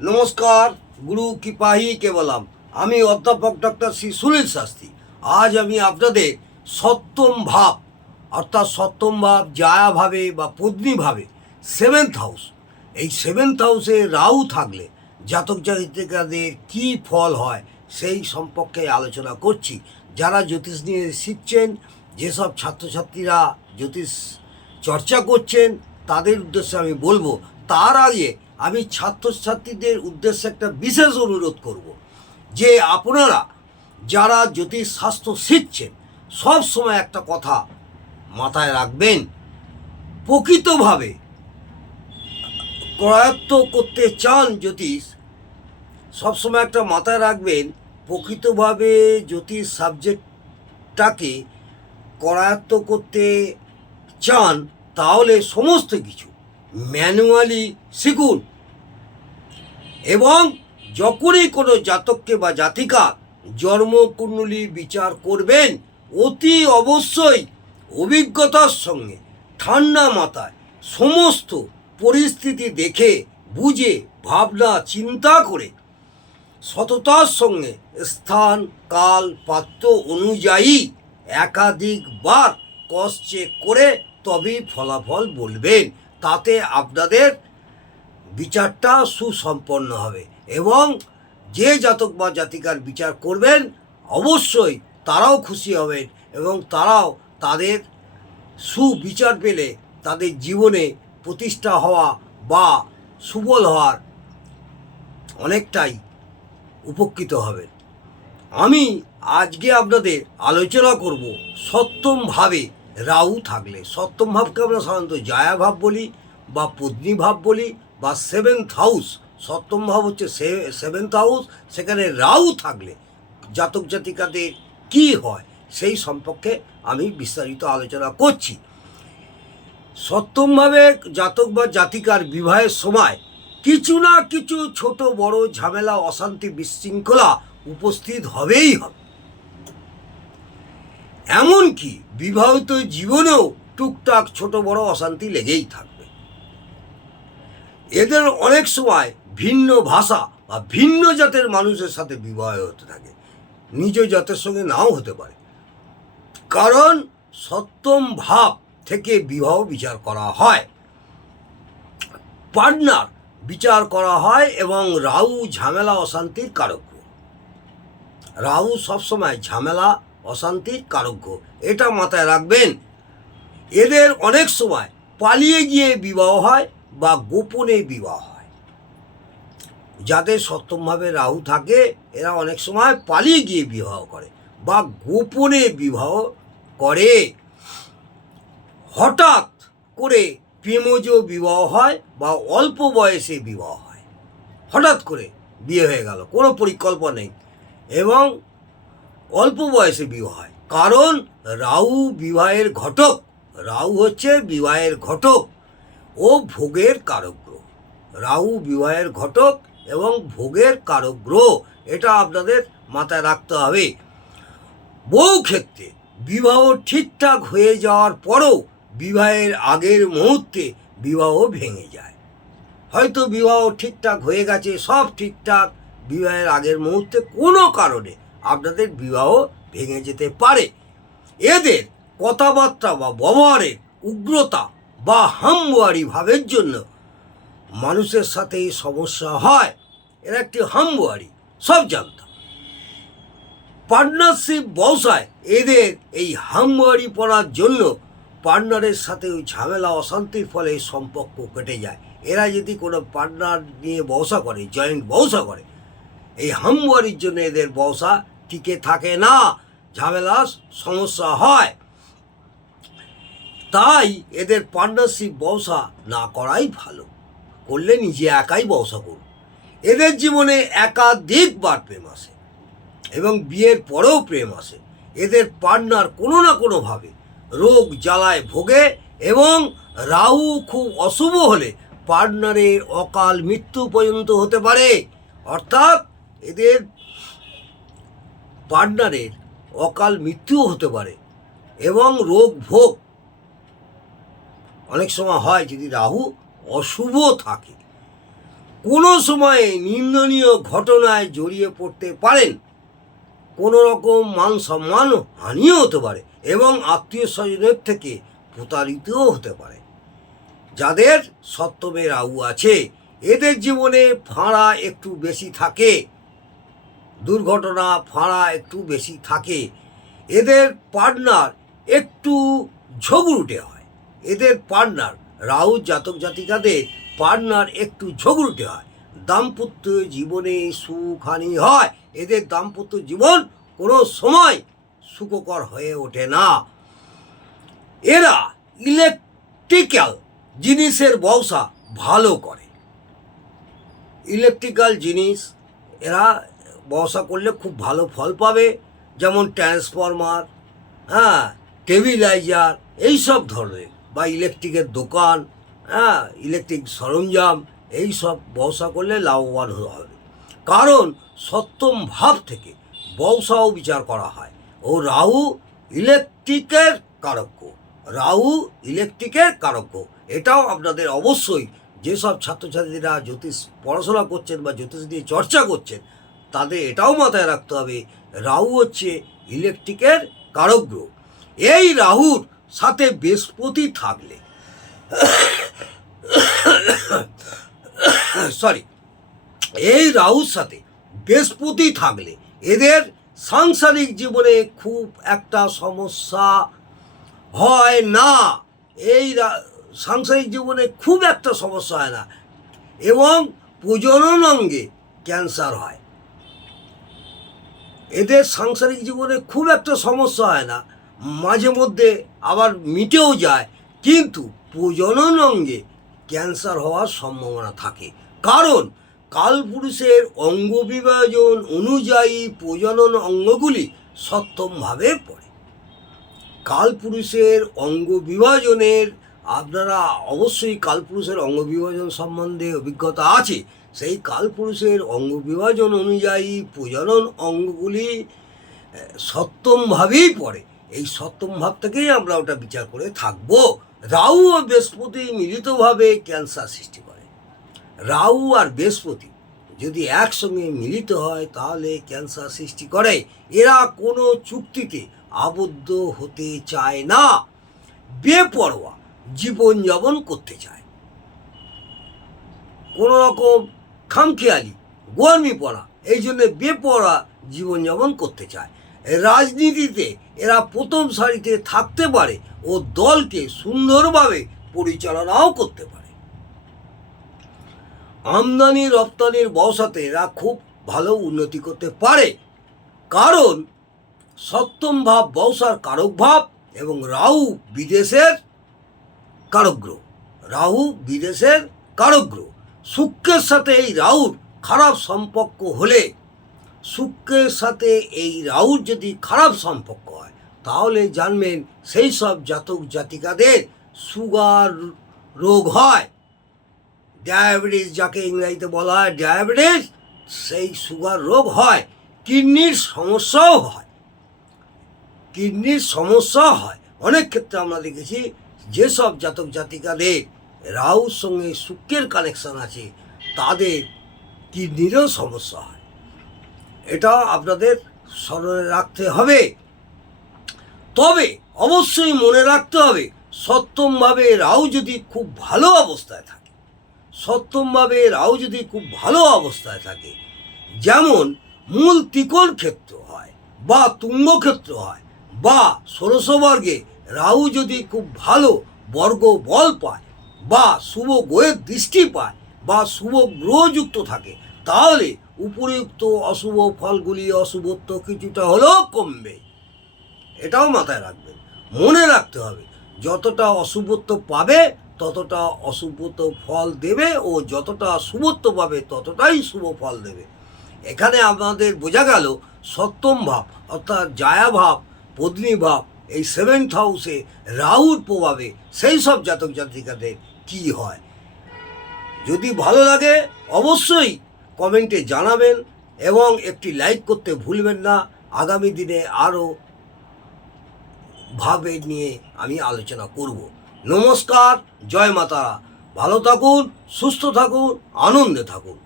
নমস্কার, গুরু কৃপাহি কেবলাম। আমি অধ্যাপক ডক্টর শ্রী সুনীল শাস্ত্রী। আজ আমি আপনাদের সপ্তম ভাব অর্থাৎ সপ্তম ভাব জায়াভাবে বা পত্নীভাবে সেভেন্থ হাউস, এই সেভেন্থ হাউসে রাহু থাকলে জাতক জাতিকাদের কী ফল হয় সেই সম্পর্কে আলোচনা করছি। যারা জ্যোতিষ নিয়ে শিখছেন, যেসব ছাত্রছাত্রীরা জ্যোতিষ চর্চা করছেন, তাদের উদ্দেশ্যে আমি বলবো। তার আগে আমি ছাত্রছাত্রীদের উদ্দেশ্যে একটা বিশেষ অনুরোধ করব যে আপনারা যারা জ্যোতিষ শাস্ত্র শিখছেন, সব সময় একটা কথা মাথায় রাখবেন, প্রকৃতভাবে করায়ত্ত করতে চান জ্যোতিষ, সবসময় একটা মাথায় রাখবেন, প্রকৃতভাবে জ্যোতিষ সাবজেক্টটাকে করায়ত্ত করতে চান তাহলে সমস্ত কিছু ম্যানুয়ালি শিখুন। এবং যখনই কোনো জাতককে বা জাতিকার জন্মকুণ্ডলী বিচার করবেন, অতি অবশ্যই অভিজ্ঞতার সঙ্গে ঠান্ডা মাথায় সমস্ত পরিস্থিতি দেখে বুঝে ভাবনা চিন্তা করে সততার সঙ্গে স্থান কাল পাত্র অনুযায়ী একাধিকবার ক্রস চেক করে তবেই ফলাফল বলবেন। তাতে আপনাদের বিচারটা সুসম্পন্ন হবে এবং যে জাতক বা জাতিকার বিচার করবেন অবশ্যই তারাও খুশি হবেন এবং তারাও তাদের সুবিচার পেলে তাদের জীবনে প্রতিষ্ঠা হওয়া বা সুবল হওয়ার অনেকটাই উপকৃত হবেন। আমি আজকে আপনাদের আলোচনা করব সপ্তম ভাবে রাহু থাকলে। সপ্তম ভাবকে আমরা সাধারণত জায়া ভাব বলি বা পত্নী ভাব বলি বা সেভেন্থ হাউস। সপ্তম ভাব হচ্ছে সেভেন্থ হাউস, সেখানে রাহু থাকলে জাতক জাতিকাদের কী হয় সেই সম্পর্কে আমি বিস্তারিত আলোচনা করছি। সপ্তমভাবে জাতক বা জাতিকার বিবাহের সময় কিছু না কিছু ছোট বড় ঝামেলা, অশান্তি, বিশৃঙ্খলা উপস্থিত হবেই হবে। এমনকি বিবাহিত জীবনেও টুকটাক ছোট বড় অশান্তি লেগেই থাকবে। এদের অনেক সময় ভিন্ন ভাষা বা ভিন্ন জাতের মানুষের সাথে বিবাহ হতে থাকে, নিজ জাতের সঙ্গে নাও হতে পারে। কারণ সপ্তম ভাব থেকে বিবাহ বিচার করা হয়, পার্টনার বিচার করা হয় এবং রাহু ঝামেলা অশান্তির কারক। রাহু সবসময় ঝামেলা অশান্তির কারক, এটা মাথায় রাখবেন। এদের অনেক সময় পালিয়ে গিয়ে বিবাহ হয় বা গোপনে বিবাহ হয়। যাদের সপ্তমভাবে রাহু থাকে এরা অনেক সময় পালিয়ে গিয়ে বিবাহ করে বা গোপনে বিবাহ করে। হঠাৎ করে প্রেমজ বিবাহ হয় বা অল্প বয়সে বিবাহ হয়, হঠাৎ করে বিয়ে হয়ে গেল, কোনো পরিকল্পনা নেই এবং অল্প বয়সে বিবাহ হয়। কারণ রাহু বিবাহের ঘটক, রাহু হচ্ছে বিবাহের ঘটক ও ভোগের কারক গ্রহ। রাহু বিবাহের ঘটক এবং ভোগের কারক গ্রহ, এটা আপনাদের মাথায় রাখতে হবে। বহু ক্ষেত্রে বিবাহ ঠিকঠাক হয়ে যাওয়ার পরও বিবাহের আগের মুহূর্তে বিবাহ ভেঙে যায়। হয়তো বিবাহ ঠিকঠাক হয়ে গেছে, সব ঠিকঠাক, বিবাহের আগের মুহূর্তে কোনো কারণে আপনাদের বিবাহ ভেঙে যেতে পারে। এদের কথাবার্তা বা ব্যবহারের উগ্রতা বা হামওয়ারি ভাবের জন্য মানুষের সাথে সমস্যা হয়। এরা একটি হামওয়ারি, সব জানতাম। পার্টনারশিপ বসায় এদের এই হামওয়ারি পড়ার জন্য পার্টনারের সাথে ওই ঝামেলা অশান্তির ফলে সম্পর্ক কেটে যায়। এরা যদি কোনো পার্টনার নিয়ে ব্যবসা করে, জয়েন্ট ব্যবসা করে, এই হামওয়ারির জন্য এদের ব্যবসা টিকে থাকে না, ঝামেলা সমস্যা হয়। তাই এদের পার্টনারশিপ ব্যবসা না করাই ভালো, করলে নিজে একাই ব্যবসা করুন। এদের জীবনে একাধিকবার প্রেম আসে এবং বিয়ের পরেও প্রেম আসে। এদের পার্টনার কোনো না কোনোভাবে রোগ জ্বালায় ভোগে এবং রাহু খুব অশুভ হলে পার্টনারের অকাল মৃত্যু পর্যন্ত হতে পারে। অর্থাৎ এদের পার্টনারের অকাল মৃত্যুও হতে পারে এবং রোগ ভোগ অনেক সময় হয় যদি রাহু অশুভ থাকে। কোনো সময়ে নিন্দনীয় ঘটনায় জড়িয়ে পড়তে পারেন, কোনো রকম মান সম্মান হানিও হতে পারে এবং আত্মীয় স্বজনের থেকে প্রতারিতও হতে পারে। যাদের সপ্তমে রাহু আছে এদের জীবনে ফাঁড়া একটু বেশি থাকে, দুর্ঘটনা ফাঁড়া একটু বেশি থাকে। এদের পার্টনার একটু ঝগড়ুটে হয়। এদের পার্টনার রাহু জাতক জাতিকাদের পার্টনার একটু ঝগড়ুটে হয়। দাম্পত্য জীবনে সুখহানি হয়। এদের দাম্পত্য জীবন কোনো সময় সুখকর হয়ে ওঠে না। এরা ইলেকট্রিক্যাল জিনিসের ব্যবসা ভালো করে। ইলেকট্রিক্যাল জিনিস এরা ব্যবসা করলে খুব ভালো ফল পাবে, যেমন ট্রান্সফরমার, টেবিলাইজার, এইসব ধরনের, বা ইলেকট্রিকের দোকান, ইলেকট্রিক সরঞ্জাম, এইসব ব্যবসা করলে লাভবান হবে। কারণ সপ্তম ভাব থেকে ব্যবসাও বিচার করা হয়। ও রাহু ইলেকট্রিকের কারক, রাহু ইলেকট্রিকের কারক। এটাও আপনাদের অবশ্যই, যেসব ছাত্রছাত্রীরা জ্যোতিষ পড়াশোনা করছেন বা জ্যোতিষ নিয়ে চর্চা করছেন তাদের এটাও মাথায় রাখতে হবে, রাহু হচ্ছে ইলেকট্রিকের কারক গ্রহ। এই রাহুর সাথে বৃহস্পতি থাকলে এই রাহুর সাথে বৃহস্পতি থাকলে এদের সাংসারিক জীবনে খুব একটা সমস্যা হয় না। এই সাংসারিক জীবনে খুব একটা সমস্যা হয় না এবং প্রজনন অঙ্গে ক্যান্সার হয়। এদের সাংসারিক জীবনে খুব একটা সমস্যা হয় না, মাঝে মধ্যে আবার মিটেও যায়, কিন্তু প্রজনন অঙ্গে ক্যান্সার হওয়ার সম্ভাবনা থাকে। কারণ কালপুরুষের অঙ্গ বিভাজন অনুযায়ী প্রজনন অঙ্গগুলি সপ্তমভাবে পড়ে। কালপুরুষের অঙ্গ বিভাজনের, আপনারা অবশ্যই কালপুরুষের অঙ্গ বিভাজন সম্বন্ধে অভিজ্ঞতা আছে। সেই কালপুরুষের অঙ্গ বিভাজন অনুযায়ী প্রজনন অঙ্গগুলি সপ্তমভাবেই পড়ে। এই সপ্তম ভাব থেকেই আমরা ওটা বিচার করে থাকব। রাহু ও বৃহস্পতি মিলিতভাবে ক্যান্সার সৃষ্টি করে। রাহু আর বৃহস্পতি যদি একসঙ্গে মিলিত হয় তাহলে ক্যান্সার সৃষ্টি করে। এরা কোনো চুক্তিতে আবদ্ধ হতে চায় না, বেপরোয়া জীবনযাপন করতে চায়, কোনো রকম খামখেয়ালি গরমিপনা, এই জন্য বেপরোয়া জীবনযাপন করতে চায়। রাজনীতিতে এরা প্রথম সারিতে থাকতে পারে ও দলকে সুন্দরভাবে পরিচালনাও করতে পারে। আমদানি রপ্তানির ব্যবসাতে এরা খুব ভালো উন্নতি করতে পারে, কারণ সপ্তম ভাব ব্যবসার কারক ভাব এবং রাহু বিদেশের কারক গ্রহ। রাহু বিদেশের কারক গ্রহ। শুক্রের সাথে এই রাহুর খারাপ সম্পর্ক হলে, শুক্রের সাথে এই রাহুর যদি খারাপ সম্পর্ক হয় তাহলে জানবেন সেই সব জাতক জাতিকাদের সুগার রোগ হয়। ডায়াবেটিস, যাকে ইংরেজিতে বলা হয় ডায়াবেটিস, সেই সুগার রোগ হয়। কিডনির সমস্যাও হয়, কিডনির সমস্যা হয়। অনেক ক্ষেত্রে আমরা দেখেছি যেসব জাতক জাতিকাদের রাহুর সঙ্গে শুক্রের কানেকশন আছে তাদের কিডনিরও সমস্যা হয়। এটা আপনাদের স্মরণে রাখতে হবে। তবে অবশ্যই মনে রাখতে হবে সপ্তমভাবে রাহু যদি খুব ভালো অবস্থায় থাকে, সপ্তমভাবে রাহু যদি খুব ভালো অবস্থায় থাকে, যেমন মূল ত্রিকোণ ক্ষেত্র হয় বা তুঙ্গ ক্ষেত্র হয়, বা ষোড়শবর্গে রাহু যদি খুব ভালো বর্গ বল পায় বা শুভ গ্রহের দৃষ্টি পায় বা শুভ গ্রহযুক্ত থাকে, তাহলে উপরিউক্ত অশুভ ফলগুলি, অশুভত্ব কিছুটা হলেও কমবে। এটাও মাথায় রাখবেন, মনে রাখতে হবে যতটা অশুভত্ব পাবে ততটা অশুভত্ব ফল দেবে, ও যতটা শুভত্ব পাবে ততটাই শুভ ফল দেবে। এখানে আমাদের বোঝা গেল সপ্তম ভাব অর্থাৎ জায়া ভাব, পত্নী ভাব, এই সেভেন্থ হাউসে রাহুর প্রভাবে সেই সব জাতক জাতিকাদের কী হয়। যদি ভালো লাগে অবশ্যই কমেন্টে জানাবেন এবং একটি লাইক করতে ভুলবেন না। আগামী দিনে আরও ভাবে নিয়ে আমি আলোচনা করব। নমস্কার, জয় মাতা। ভালো থাকুন, সুস্থ থাকুন, আনন্দে থাকুন।